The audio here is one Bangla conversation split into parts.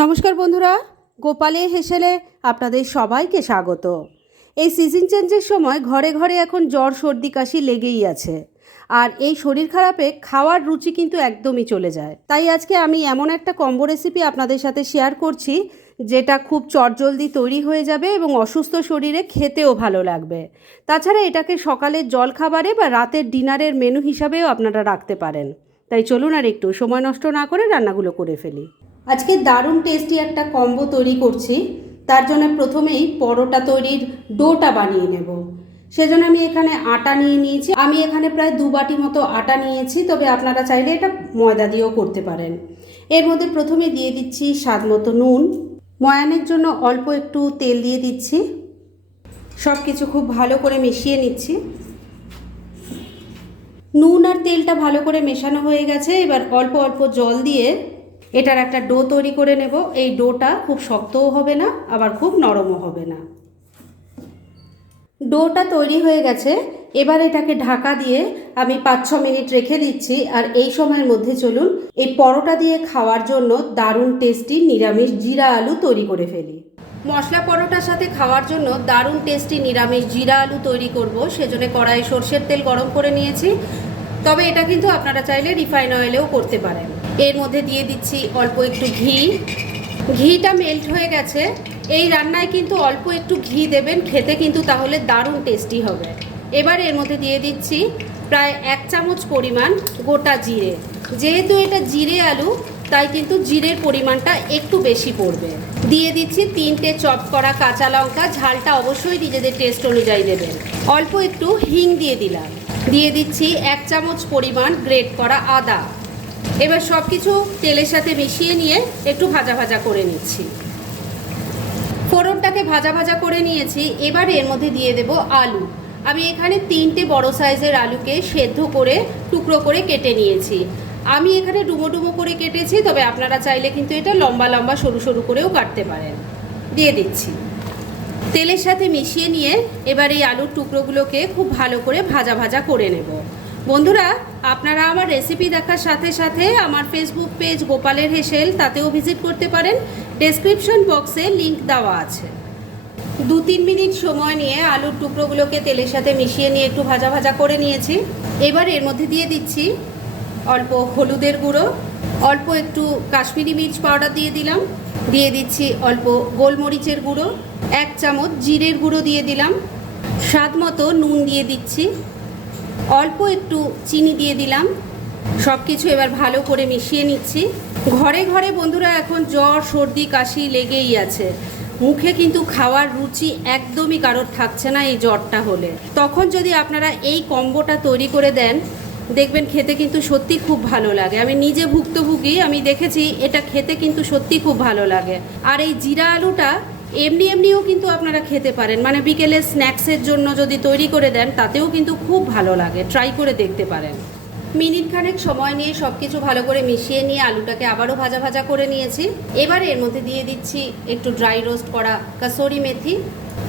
নমস্কার বন্ধুরা, গোপালে হেসেলে আপনাদের সবাইকে স্বাগত। এই সিজন চেঞ্জের সময় ঘরে ঘরে এখন জ্বর, সর্দি, কাশি লেগেই আছে। আর এই শরীর খারাপে খাওয়ার রুচি কিন্তু একদমই চলে যায়। তাই আজকে আমি এমন একটা কম্বো রেসিপি আপনাদের সাথে শেয়ার করছি, যেটা খুব চটজলদি তৈরি হয়ে যাবে এবং অসুস্থ শরীরে খেতেও ভালো লাগবে। তাছাড়া এটাকে সকালের জলখাবারে বা রাতের ডিনারের মেনু হিসাবেও আপনারা রাখতে পারেন। তাই চলুন আর একটু সময় নষ্ট না করে রান্নাগুলো করে ফেলি। আজকে দারুণ টেস্টি একটা কম্বো তৈরি করছি। তার জন্য প্রথমেই পরোটা তৈরির ডোটা বানিয়ে নেব। সেজন্য আমি এখানে আটা নিয়ে নিয়েছি। আমি এখানে প্রায় দু বাটি মতো আটা নিয়েছি, তবে আপনারা চাইলে এটা ময়দা দিয়েও করতে পারেন। এর মধ্যে প্রথমে দিয়ে দিচ্ছি স্বাদ মতো নুন। ময়ানের জন্য অল্প একটু তেল দিয়ে দিচ্ছি। সব কিছু খুব ভালো করে মিশিয়ে নিচ্ছি। নুন আর তেলটা ভালো করে মেশানো হয়ে গেছে। এবার অল্প অল্প জল দিয়ে এটার একটা ডো তৈরি করে নেব। এই ডোটা খুব শক্তও হবে না, আবার খুব নরমও হবে না। ডোটা তৈরি হয়ে গেছে। এবার এটাকে ঢাকা দিয়ে আমি পাঁচ ছ মিনিট রেখে দিচ্ছি। আর এই সময়ের মধ্যে চলুন, এই পরোটা দিয়ে খাওয়ার জন্য দারুণ টেস্টি নিরামিষ জিরা আলু তৈরি করে ফেলি। মশলা পরোটার সাথে খাওয়ার জন্য দারুণ টেস্টি নিরামিষ জিরা আলু তৈরি করব। সেজন্য কড়াই সর্ষের তেল গরম করে নিয়েছি। তবে এটা কিন্তু আপনারা চাইলে রিফাইন অয়েলেও করতে পারেন। এর মধ্যে দিয়ে দিচ্ছি অল্প একটু ঘি। ঘিটা মেল্ট হয়ে গেছে। এই রান্নায় কিন্তু অল্প একটু ঘি দেবেন, খেতে কিন্তু তাহলে দারুণ টেস্টি হবে। এবার এর মধ্যে দিয়ে দিচ্ছি প্রায় এক চামচ পরিমাণ গোটা জিরে। যেহেতু এটা জিরে আলু, তাই কিন্তু জিরের পরিমাণটা একটু বেশি পড়বে। দিয়ে দিচ্ছি তিনটে চপ করা কাঁচা লঙ্কা, ঝালটা অবশ্যই নিজেদের টেস্ট অনুযায়ী দেবেন। অল্প একটু হিং দিয়ে দিলাম। দিয়ে দিচ্ছি এক চামচ পরিমাণ গ্রেট করা আদা। এবার সব কিছু তেলের সাথে মিশিয়ে নিয়ে একটু ভাজা ভাজা করে নিচ্ছি। ফোড়নটাকে ভাজা ভাজা করে নিয়েছি, এবার এর মধ্যে দিয়ে দেব আলু। আমি এখানে তিনটে বড় সাইজের আলুকে সেদ্ধ করে, টুকরো করে কেটে নিয়েছি। আমি এখানে ডুমো ডুমো করে কেটেছি, তবে আপনারা চাইলে কিন্তু এটা লম্বা লম্বা সরু সরু করেও কাটতে পারেন। দিয়ে দিচ্ছি। তেলের সাথে মিশিয়ে নিয়ে এবার এই আলুর টুকরোগুলোকে খুব ভালো করে ভাজা ভাজা করে নেব। বন্ধুরা, আপনারা আমার রেসিপি দেখার সাথে সাথে আমার ফেসবুক পেজ গোপালের হেসেল, তাতেও ভিজিট করতে পারেন। ডেসক্রিপশন বক্সে লিংক দেওয়া আছে। দু তিন মিনিট সময় নিয়ে আলুর টুকরোগুলোকে তেলের সাথে মিশিয়ে নিয়ে একটু ভাজা ভাজা করে নিয়েছি। এবার এর মধ্যে দিয়ে দিচ্ছি অল্প হলুদের গুঁড়ো, অল্প একটু কাশ্মীরি মির্চ পাউডার দিয়ে দিলাম, দিয়ে দিচ্ছি অল্প গোলমরিচের গুঁড়ো, এক চামচ জিরের গুঁড়ো দিয়ে দিলাম। স্বাদ মতো নুন দিয়ে দিচ্ছি। অল্প একটু চিনি দিয়ে দিলাম। সব কিছু এবার ভালো করে মিশিয়ে নিচ্ছি। ঘরে ঘরে বন্ধুরা, এখন জ্বর, সর্দি, কাশি লেগেই আছে। মুখে কিন্তু খাওয়ার রুচি একদমই কারোর থাকছে না এই জ্বরটা হলে। তখন যদি আপনারা এই কম্বোটা তৈরি করে দেন, দেখবেন খেতে কিন্তু সত্যি খুব ভালো লাগে। আমি নিজে ভুক্তভোগী, আমি দেখেছি এটা খেতে কিন্তু সত্যি খুব ভালো লাগে। আর এই জিরা আলুটা এমনি এমনিও কিন্তু আপনারা খেতে পারেন। মানে বিকেলে স্ন্যাক্সের জন্য যদি তৈরি করে দেন, তাতেও কিন্তু খুব ভালো লাগে। ট্রাই করে দেখতে পারেন। মিনিট খানেক সময় নিয়ে সব কিছু ভালো করে মিশিয়ে নিয়ে আলুটাকে আবারও ভাজা ভাজা করে নিয়েছি। এবার এর মধ্যে দিয়ে দিচ্ছি একটু ড্রাই রোস্ট করা কাসরি মেথি।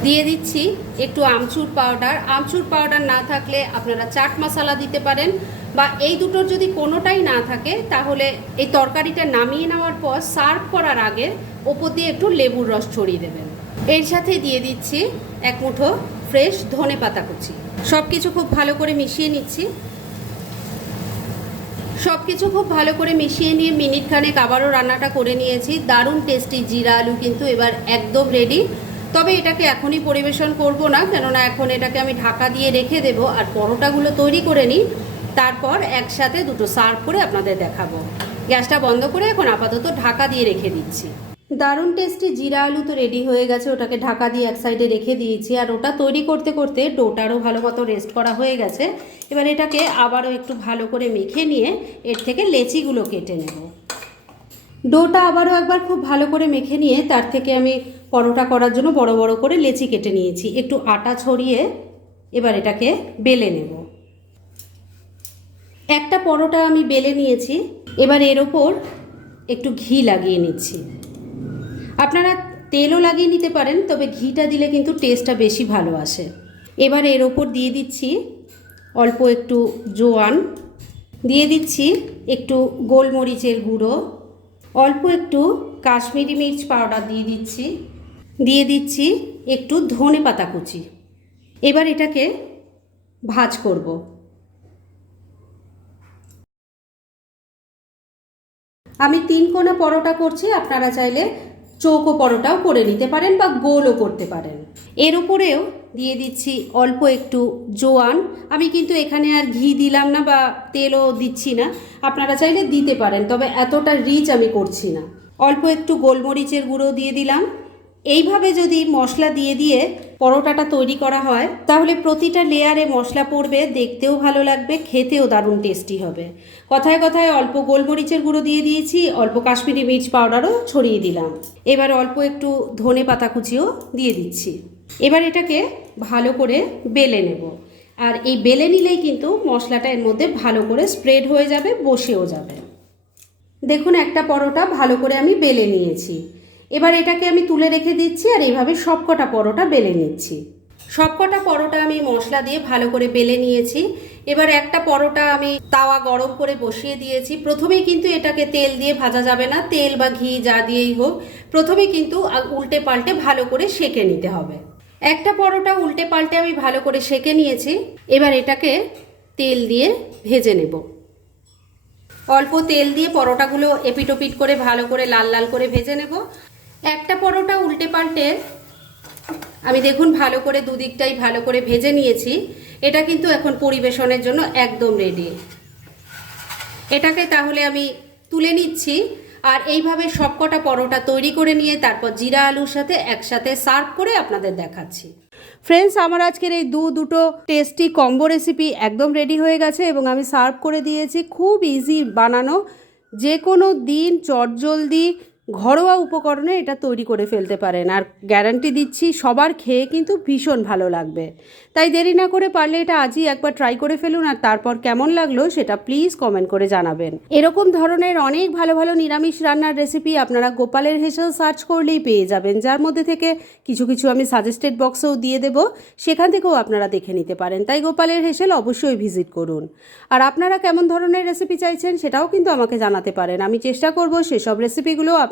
দিয়ে দিচ্ছি একটু আমচুর পাউডার আমচুর পাউডার না থাকলে আপনারা চাট মশলা দিতে পারেন। বা এই দুটোর যদি কোনোটাই না থাকে, তাহলে এই তরকারিটা নামিয়ে নেওয়ার পর সার্ভ করার আগে ওপর দিয়ে একটু লেবুর রস ছড়িয়ে দেবেন। এর সাথে দিয়ে দিচ্ছি এক মুঠো ফ্রেশ ধনে পাতা কুচি। সব কিছু খুব ভালো করে মিশিয়ে নিচ্ছি। সব কিছু খুব ভালো করে মিশিয়ে নিয়ে মিনিট খানেক আবারও রান্নাটা করে নিয়েছি। দারুণ টেস্টি জিরা আলু কিন্তু এবার একদম রেডি তবে এটাকে এখনই পরিবেশন করব না, কেননা এখন এটাকে আমি ঢাকা দিয়ে রেখে দেব। আর পরোটাগুলো তৈরি করে নিই। তারপর একসাথে দুটো সার্ভ করে আপনাদের দেখাবো। গ্যাসটা বন্ধ করে এখন আপাতত ঢাকা দিয়ে রেখে দিচ্ছি। দারুণ টেস্টি জিরা আলু তো রেডি হয়ে গেছে, ওটাকে ঢাকা দিয়ে এক সাইডে রেখে দিয়েছি। আর ওটা তৈরি করতে করতে ডোটারও ভালো মতো রেস্ট করা হয়ে গেছে। এবার এটাকে আবারও একটু ভালো করে মেখে নিয়ে এর থেকে লেচিগুলো কেটে নেব। ডোটা আবারও একবার খুব ভালো করে মেখে নিয়ে তার থেকে আমি পরোটা করার জন্য বড় বড় করে লেচি কেটে নিয়েছি। একটু আটা ছড়িয়ে এবার এটাকে বেলে নেব। একটা পরোটা আমি বেলে নিয়েছি, এবার এর ওপর একটু ঘি লাগিয়ে নিচ্ছি। আপনারা তেলও লাগিয়ে নিতে পারেন, তবে ঘিটা দিলে কিন্তু টেস্টটা বেশি ভালো আসে। এবার এর ওপর দিয়ে দিচ্ছি অল্প একটু জোয়ান, দিয়ে দিচ্ছি একটু গোলমরিচের গুঁড়ো, অল্প একটু কাশ্মীরি মির্চ পাউডার দিয়ে দিচ্ছি দিয়ে দিচ্ছি একটু ধনে পাতা কুচি। এবার এটাকে ভাজ করব। আমি তিন কোনা পরোটা করছি, আপনারা চাইলে চৌকো পরোটাও করে নিতে পারেন বা গোলও করতে পারেন। এর উপরেও দিয়ে দিচ্ছি অল্প একটু জোয়ান। আমি কিন্তু এখানে আর ঘি দিলাম না বা তেলও দিচ্ছি না। আপনারা চাইলে দিতে পারেন, তবে এতটা রিচ আমি করছি না। অল্প একটু গোলমরিচের গুঁড়ো দিয়ে দিলাম। এইভাবে যদি মশলা দিয়ে দিয়ে পরোটাটা তৈরি করা হয়, তাহলে প্রতিটা লেয়ারে মশলা পড়বে, দেখতেও ভালো লাগবে, খেতেও দারুণ টেস্টি হবে। কথায় কথায় অল্প গোলমরিচের গুঁড়ো দিয়ে দিয়েছি, অল্প কাশ্মীরি মির্চ পাউডারও ছড়িয়ে দিলাম। এবার অল্প একটু ধনে পাতা কুচিও দিয়ে দিচ্ছি। এবার এটাকে ভালো করে বেলে নেব। আর এই বেলে নিলেই কিন্তু মশলাটা এর মধ্যে ভালো করে স্প্রেড হয়ে যাবে, বসেও যাবে। দেখুন, একটা পরোটা ভালো করে আমি বেলে নিয়েছি। এবার এটাকে আমি তুলে রেখে দিচ্ছি আর এইভাবে সবকটা পরোটা বেলে নিচ্ছি। সবকটা পরোটা আমি মশলা দিয়ে ভালো করে বেলে নিয়েছি। এবার একটা পরোটা আমি তাওয়া গরম করে বসিয়ে দিয়েছি। প্রথমেই কিন্তু এটাকে তেল দিয়ে ভাজা যাবে না, তেল বা ঘি যা দিয়েই হোক। প্রথমে কিন্তু উল্টে পাল্টে ভালো করে সেকে নিতে হবে। একটা পরোটা উল্টে পাল্টে আমি ভালো করে সেকে নিয়েছি। এবার এটাকে তেল দিয়ে ভেজে নেব। অল্প তেল দিয়ে পরোটাগুলো এপিটোপিট করে ভালো করে লাল লাল করে ভেজে নেব। একটা পরোটা উল্টে পাল্টে আমি দেখুন ভালো করে দুদিকটাই ভালো করে ভেজে নিয়েছি। এটা কিন্তু এখন পরিবেশনের জন্য একদম রেডি এটাকে তাহলে আমি তুলে নিচ্ছি আর এইভাবে সবকটা পরোটা তৈরি করে নিয়ে তারপর জিরা আলুর সাথে একসাথে সার্ভ করে আপনাদের দেখাচ্ছি। ফ্রেন্ডস আমার আজকের এই দু দুটো টেস্টি কম্বো রেসিপি একদম রেডি হয়ে গেছে এবং আমি সার্ভ করে দিয়েছি। খুব ইজি বানানো। যে কোনো দিন চটজলদি ঘরোয়া উপকরণে এটা তৈরি করে ফেলতে পারেন। আর গ্যারান্টি দিচ্ছি, সবার খেয়ে কিন্তু ভীষণ ভালো লাগবে। তাই দেরি না করে পারলে এটা আজই একবার ট্রাই করে ফেলুন আর তারপর কেমন লাগল সেটা প্লিজ কমেন্ট করে জানাবেন। এরকম ধরনের অনেক ভালো ভালো নিরামিষ রান্নার রেসিপি আপনারা গোপালের হেসেল সার্চ করলেই পেয়ে যাবেন, যার মধ্যে থেকে কিছু কিছু আমি সাজেস্টেড বক্সেও দিয়ে দেব, সেখান থেকেও আপনারা দেখে নিতে পারেন। তাই গোপালের হেসেল অবশ্যই ভিজিট করুন। আর আপনারা কেমন ধরনের রেসিপি চাইছেন সেটাও কিন্তু আমাকে জানাতে পারেন। আমি চেষ্টা করব সেসব রেসিপিগুলো